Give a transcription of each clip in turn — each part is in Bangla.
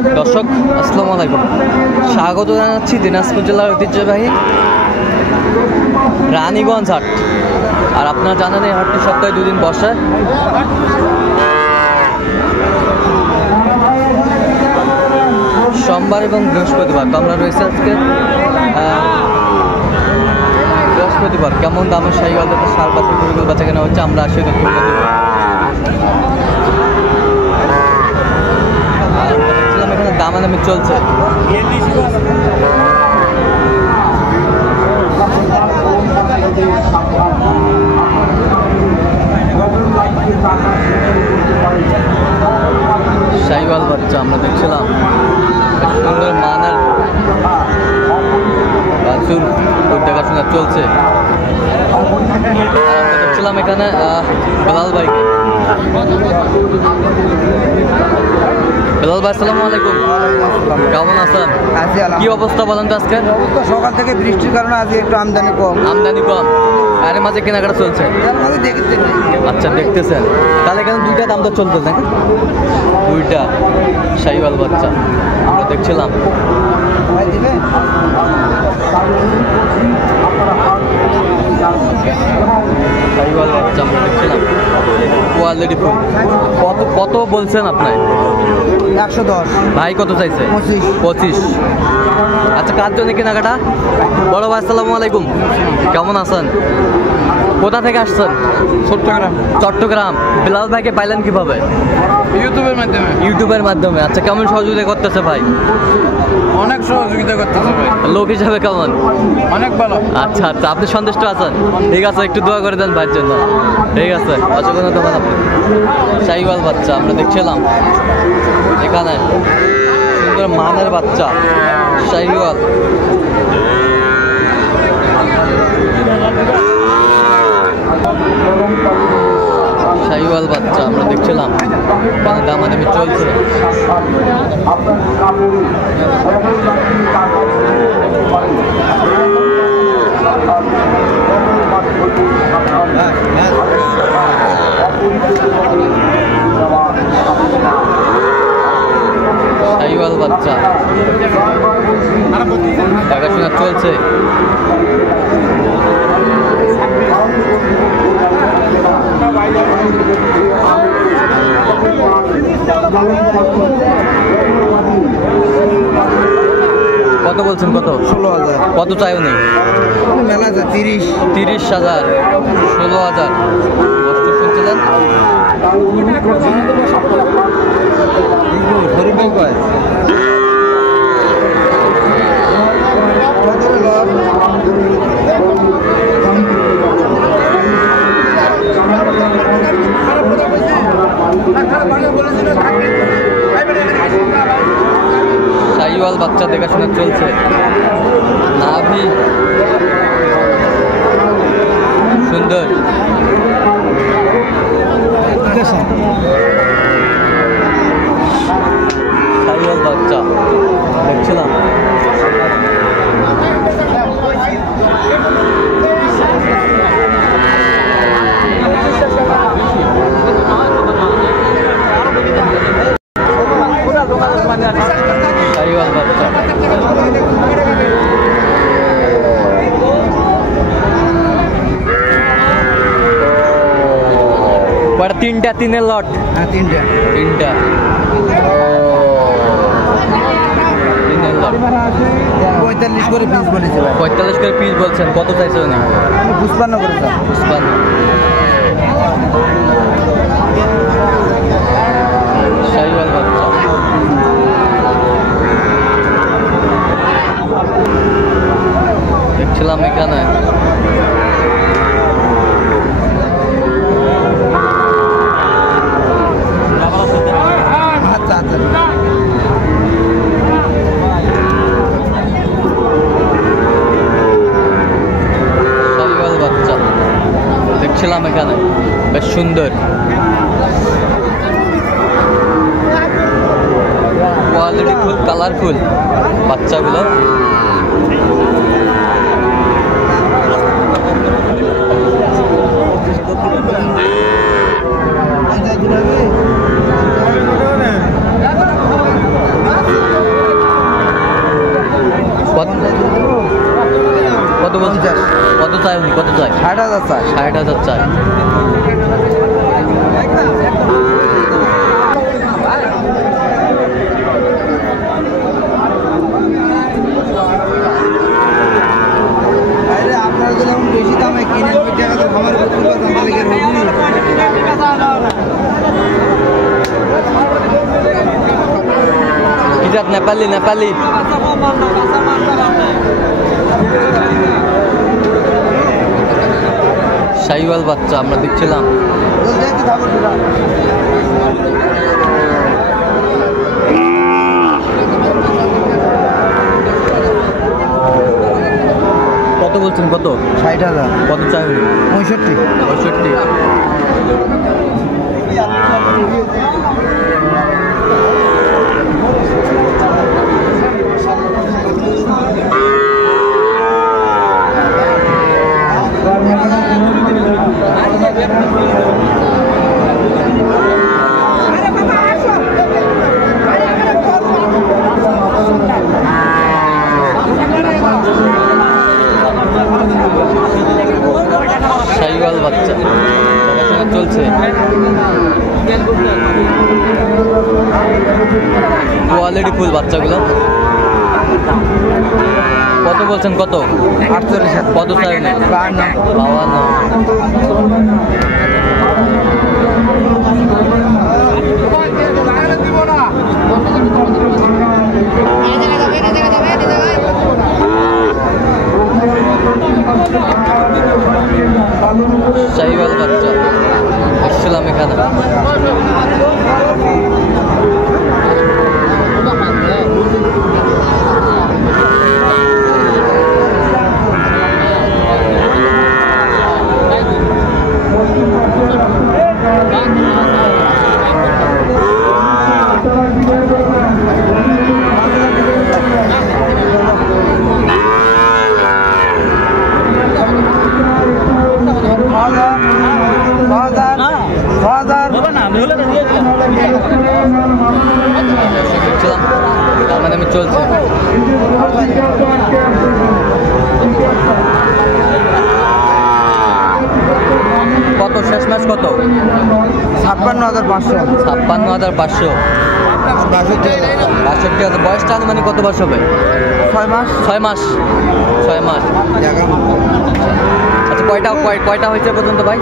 দর্শক আসসালামু আলাইকুম, স্বাগত জানাচ্ছি দিনাজপুর জেলার ঐতিহ্যবাহী রানীগঞ্জ হাট। আর আপনারা জানেন এই হাটটি সপ্তাহে 2 দিন বসে। সোমবার এবং বৃহস্পতিবার। তো আমরা রয়েছে আজকে বৃহস্পতিবার। কেমন দামের শাহিওয়াল সার বাছুর গরুগুলো বেচা কেনা হচ্ছে আমরা আসি দেখতে। এখানে দামাদামি চলছে। শাহিওয়াল বাচ্চা আমরা দেখছিলাম, সুন্দর মানের বাছুর দেখাশোনা চলছে। আমরা দেখছিলাম এখানে বেলাল ভাইকে। বেলাল ভাই আসসালামু আলাইকুম, কেমন আছেন? কি অবস্থা বলেন তো আজকে? সকাল থেকে বৃষ্টির কারণে আজকে একটু আমদানি কম। আমদানি কম, এর মাঝে কেনাকাটা চলছে। আচ্ছা দেখতেছেন, তাহলে এখানে 2টা দাম তো চলতো নাকি? 2টা শাহিওয়াল বাচ্চা আমরা দেখছিলাম। শাহিওয়াল বাচ্চা আমরা দেখছিলাম, কোয়ালিটি ফুল। কত বলছেন আপনার? 110। ভাই কত চাইছে? 25। আচ্ছা, কার জন্য কেনাকাটা? বড় ভাই আসসালামু আলাইকুম, কেমন আছেন? কোথা থেকে আসছেন? চট্টগ্রাম। বেলাল ভাইকে পাইলেন কিভাবে? ইউটিউবের মাধ্যমে। আচ্ছা, কেমন সহযোগিতা করতেছে ভাই? অনেক সহযোগিতা করতেছে ভাই। লোক হিসাবে কেমন? অনেক ভালো। আচ্ছা, আপনি সন্তুষ্ট আছেন? ঠিক আছে, একটু দোয়া করে দেন ভাইয়ের জন্য। ঠিক আছে, অসংখ্য ধন্যবাদ। আপনি শাহিওয়াল বাচ্চা আমরা দেখছিলাম এখানে, সুন্দর মানের বাচ্চা শাহিওয়াল। শাহিওয়াল বাচ্চা আমরা দেখছিলাম, এখানে দামাদামি চলছে। শাহিওয়াল বাচ্চা দেখাশোনা চলছে। কত বলছেন? কত? 16,000। কত চাই উনি? 30,000। 16,000 শুনছিলেন? শাহিওয়াল বাচ্চা দেখাশোনা চলছে। নাভি সুন্দর। শাহিওয়াল বাচ্চা দেখছিলাম। শাহিওয়াল বাচ্চা কয়টা? 3টা। 3-এর লট? হ্যাঁ, 3টা। 3টা 3-এর লট। 45 করে পিস বলেছে ভাই। 45 করে পিস বলছেন। কত চাইছে উনি? 55 করে। 55। শাহিওয়াল বাচ্চা দেখছিলাম এখানে। শাহিওয়াল বাচ্চা দেখছিলাম এখানে, বেশ সুন্দর কোয়ালিটি ফুল, কালারফুল বাচ্চাগুলো। কত চাই উনি, কত চাই? 60,000 চাই। 60,000 চাই। আপনারা যদি এখন বেশি দামে কিনেন ওই টাকাতে খামার করতে পারতাম মালিকের হবি। কি জাত? নেপালি, নেপালি। শাহিওয়াল বাচ্চা আমরা দেখছিলাম। কত বলছেন? কত? 60,000। কত চাই? 65। 65। শাহিওয়াল বাচ্চা চলছে। কোয়ালিটি ফুল বাচ্চাগুলো। কত বলছেন? কত? 48,000। কত চাই? 52। শাহিওয়াল বাচ্চা এসেছিলাম এখানে। মানে আমি চলছে। কত শেষ ম্যাচ? কত? 56,500। 56,500। 62,000। বয়সটা মানে কত বয়স হবে? 6 মাস। 6 মাস। 6 মাস। আচ্ছা কয়টা হয়েছে পর্যন্ত ভাই?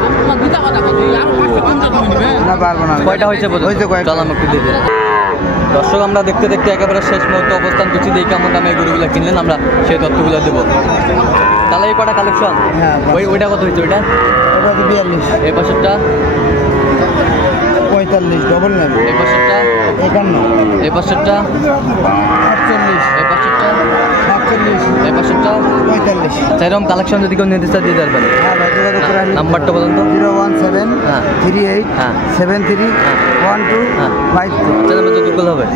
না পারবো না। কয়টা হয়েছে পর্যন্ত? চল আমি একটু দিয়ে দিই। দর্শক আমরা দেখতে দেখতে একেবারে শেষ মুহূর্তে অবস্থান করছি। দেখি কেমন দামে এই গরুগুলো কিনলেন, আমরা সেই তথ্যগুলো দেবো। তাহলে এই কটা কালেকশন? হ্যাঁ। ওইটা কত হয়েছে? ওইটা 42। এই পাশেরটা 45 ডবল নেব। এই পাশেরটা 51। এই পাশেরটা 48। এই পাশেরটা 47। এই পাশেরটা 45। সেরকম কালেকশন যদি কেউ নির্দিষ্ট দিয়ে পারবেন। হ্যাঁ ভাই যোগাযোগ করে আসলে নাম্বারটা বলুন তো। 017 হ্যাঁ। 38 হ্যাঁ। 73 হ্যাঁ। 12 হ্যাঁ। 52। চ্যানেল মধ্যে হবে।